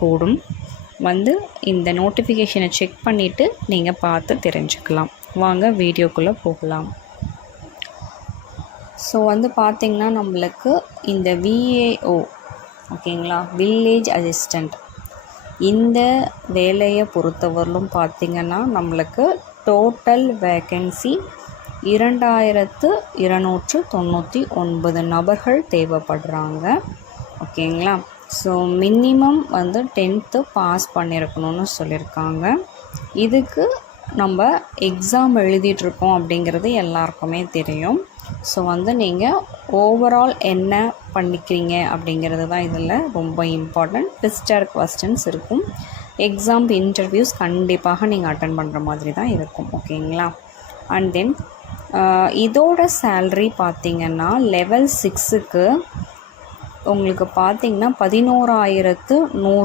கோடும் வந்து இந்த நோட்டிஃபிகேஷனை செக் பண்ணிவிட்டு நீங்கள் பார்த்து தெரிஞ்சுக்கலாம். வாங்க வீடியோக்குள்ளே போகலாம். ஸோ வந்து பார்த்திங்கன்னா நம்மளுக்கு இந்த VAO ஓகேங்களா, வில்லேஜ் அசிஸ்டண்ட், இந்த வேலையை பொறுத்தவரையிலும் பார்த்திங்கன்னா நம்மளுக்கு டோட்டல் வேக்கன்சி 2299 நபர்கள் தேவைப்படுறாங்க. ஓகேங்களா. ஸோ மினிமம் வந்து 10th பாஸ் பண்ணியிருக்கணும்னு சொல்லியிருக்காங்க. இதுக்கு நம்ம எக்ஸாம் எழுதிட்டுருக்கோம் அப்படிங்கிறது எல்லாருக்குமே தெரியும். ஸோ வந்து நீங்கள் ஓவரால் என்ன பண்ணிக்கிறீங்க அப்படிங்கிறது தான் இதில் ரொம்ப இம்பார்ட்டண்ட். ட்விஸ்டர் கொஸ்டின்ஸ் இருக்கும். எக்ஸாம் இன்டர்வியூஸ் கண்டிப்பாக நீங்கள் அட்டன் பண்ணுற மாதிரி தான் இருக்கும். ஓகேங்களா. அண்ட் தென் இதோட சேல்ரி பார்த்திங்கன்னா லெவல் 6க்கு உங்களுக்கு பார்த்திங்கன்னா 11,100